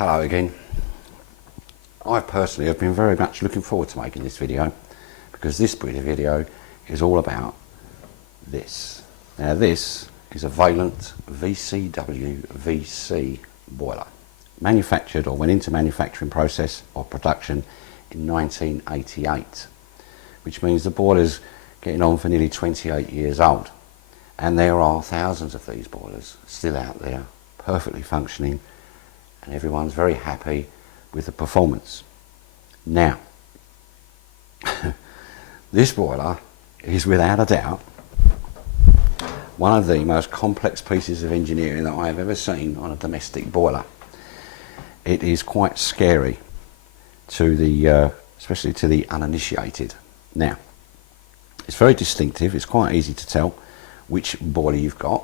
Hello again. I personally have been very much looking forward to making this video because this video is all about this. Now this is a Vaillant VCW VC boiler, manufactured or went into manufacturing process or production in 1988, which means the boiler's getting on for nearly 28 years old, and there are thousands of these boilers still out there perfectly functioning, and everyone's very happy with the performance. Now this boiler is without a doubt one of the most complex pieces of engineering that I have ever seen on a domestic boiler. It is quite scary to the especially to the uninitiated. Now it's very distinctive. It's quite easy to tell which boiler you've got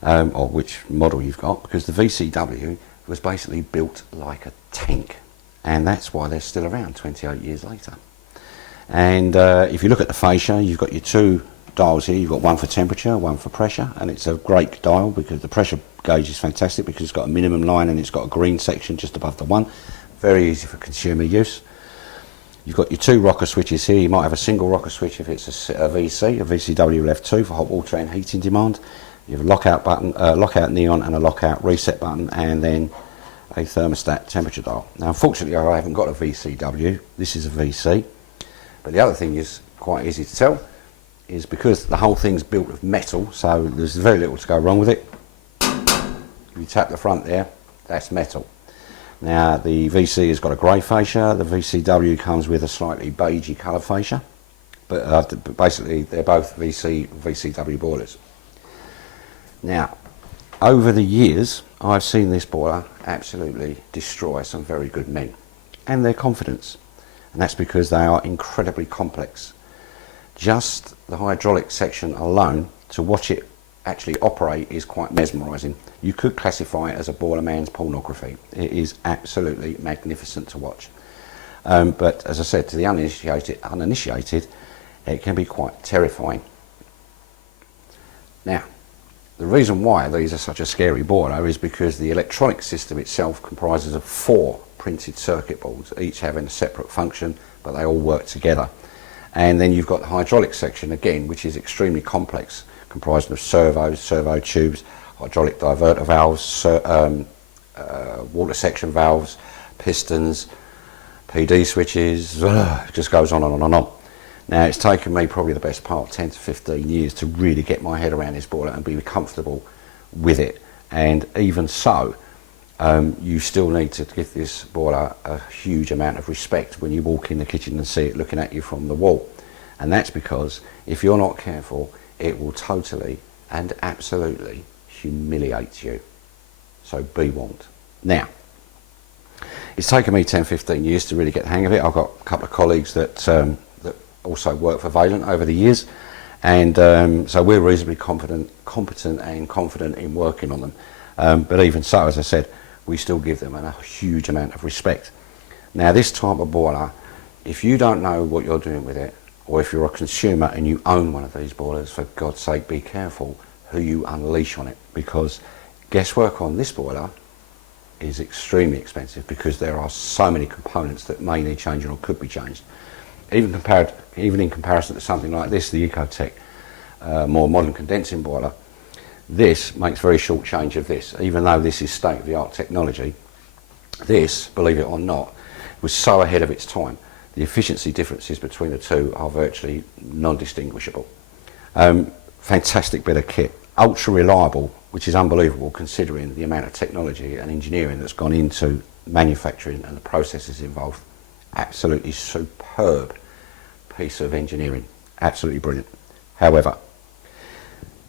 or which model you've got, because the VCW was basically built like a tank, and that's why they're still around 28 years later. And if you look at the fascia, you've got your two dials here. You've got one for temperature, one for pressure, and it's a great dial because the pressure gauge is fantastic because it's got a minimum line and it's got a green section just above the one. Very easy for consumer use. You've got your two rocker switches here. You might have a single rocker switch if it's a VC. A VCW will have two for hot water and heating demand. You have a lockout button, lockout neon, and a lockout reset button, and then a thermostat temperature dial. Now unfortunately I haven't got a VCW, this is a VC, but the other thing is quite easy to tell is because the whole thing's built of metal, so there's very little to go wrong with it. If you tap the front there, that's metal. Now the VC has got a grey fascia, the VCW comes with a slightly beigey colour fascia, but basically they're both VCW boilers. Now over the years I've seen this boiler absolutely destroy some very good men and their confidence, and that's because they are incredibly complex. Just the hydraulic section alone, to watch it actually operate, is quite mesmerising. You could classify it as a boiler man's pornography. It is absolutely magnificent to watch, but as I said, to the uninitiated it can be quite terrifying. Now the reason why these are such a scary boiler is because the electronic system itself comprises of 4 printed circuit boards, each having a separate function, but they all work together. And then you've got the hydraulic section again, which is extremely complex, comprising of servos, servo tubes, hydraulic diverter valves, water section valves, pistons, PD switches, it just goes on and on and on. Now it's taken me probably the best part of 10 to 15 years to really get my head around this boiler and be comfortable with it, and even so you still need to give this boiler a huge amount of respect when you walk in the kitchen and see it looking at you from the wall. And that's because if you're not careful, it will totally and absolutely humiliate you. So be warned. Now it's taken me 10-15 years to really get the hang of it. I've got a couple of colleagues that also worked for Vaillant over the years, and so we're reasonably competent and confident in working on them, but even so, as I said, we still give them a huge amount of respect. Now this type of boiler, if you don't know what you're doing with it, or if you're a consumer and you own one of these boilers, for God's sake be careful who you unleash on it, because Guesswork on this boiler is extremely expensive because there are so many components that may need changing or could be changed. Even in comparison to something like this, the EcoTec more modern condensing boiler, this makes very short change of this. Even though this is state-of-the-art technology, this, believe it or not, was so ahead of its time. The efficiency differences between the two are virtually non-distinguishable. Fantastic bit of kit, ultra reliable, which is unbelievable considering the amount of technology and engineering that's gone into manufacturing and the processes involved. Absolutely superb piece of engineering, absolutely brilliant. However,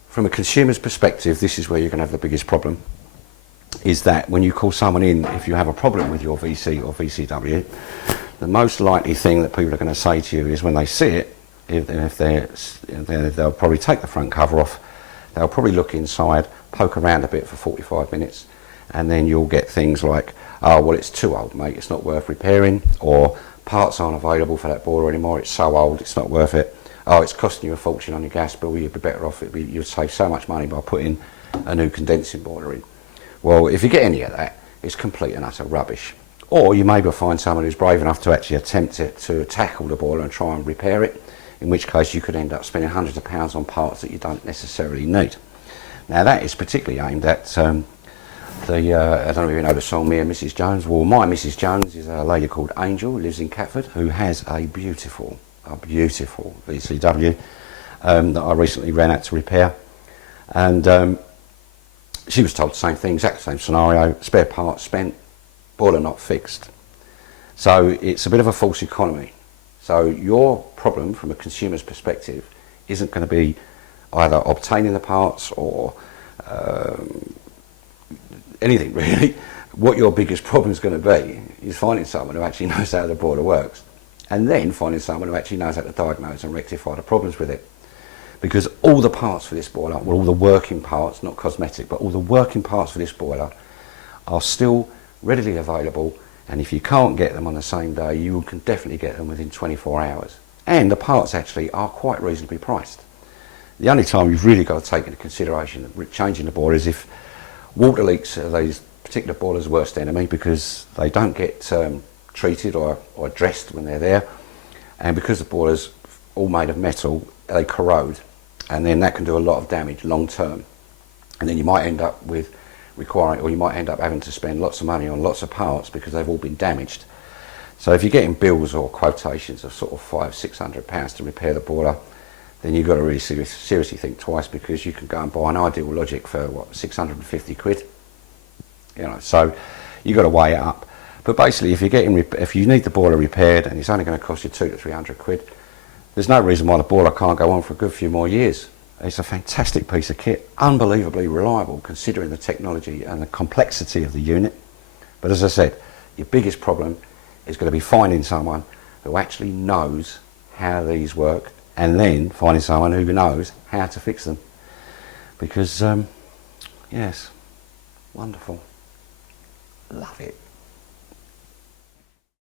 from a consumer's perspective, this is where you're going to have the biggest problem, is that when you call someone in, if you have a problem with your VC or VCW, the most likely thing that people are going to say to you is when they see it, they'll probably take the front cover off, they'll probably look inside, poke around a bit for 45 minutes, and then you'll get things like, oh well, it's too old mate, it's not worth repairing, or parts aren't available for that boiler anymore, it's so old, it's not worth it. Oh, it's costing you a fortune on your gas bill, you'd be better off, you'd save so much money by putting a new condensing boiler in. Well, if you get any of that, is complete and utter rubbish. Or you maybe find someone who's brave enough to actually attempt to tackle the boiler and try and repair it, in which case you could end up spending hundreds of pounds on parts that you don't necessarily need. Now that is particularly aimed at I don't know if you know the song Me and Mrs Jones. Well, my Mrs Jones is a lady called Angel, who lives in Catford, who has a beautiful VCW that I recently ran out to repair, and she was told the same thing, exact same scenario, spare parts spent, boiler not fixed. So it's a bit of a false economy. So your problem from a consumer's perspective isn't going to be either obtaining the parts or anything really. What your biggest problem is going to be is finding someone who actually knows how the boiler works, and then finding someone who actually knows how to diagnose and rectify the problems with it. Because all the parts for this boiler, well, all the working parts, not cosmetic, but all the working parts for this boiler are still readily available, and if you can't get them on the same day, you can definitely get them within 24 hours. And the parts actually are quite reasonably priced. The only time you've really got to take into consideration changing the boiler is if water leaks are these particular boilers' worst enemy, because they don't get treated or dressed when they're there, and because the boiler's all made of metal, they corrode, and then that can do a lot of damage long term, and then you might end up with requiring, or you might end up having to spend lots of money on lots of parts because they've all been damaged. So if you're getting bills or quotations of sort of £500–600 to repair the boiler, then you've got to really seriously think twice, because you can go and buy an Ideal Logic for what, 650 quid, you know. So you've got to weigh it up. But basically, if you need the boiler repaired and it's only going to cost you 200 to 300 quid, there's no reason why the boiler can't go on for a good few more years. It's a fantastic piece of kit, unbelievably reliable considering the technology and the complexity of the unit. But as I said, your biggest problem is going to be finding someone who actually knows how these work, and then finding someone who knows how to fix them. Because, yes, wonderful. Love it.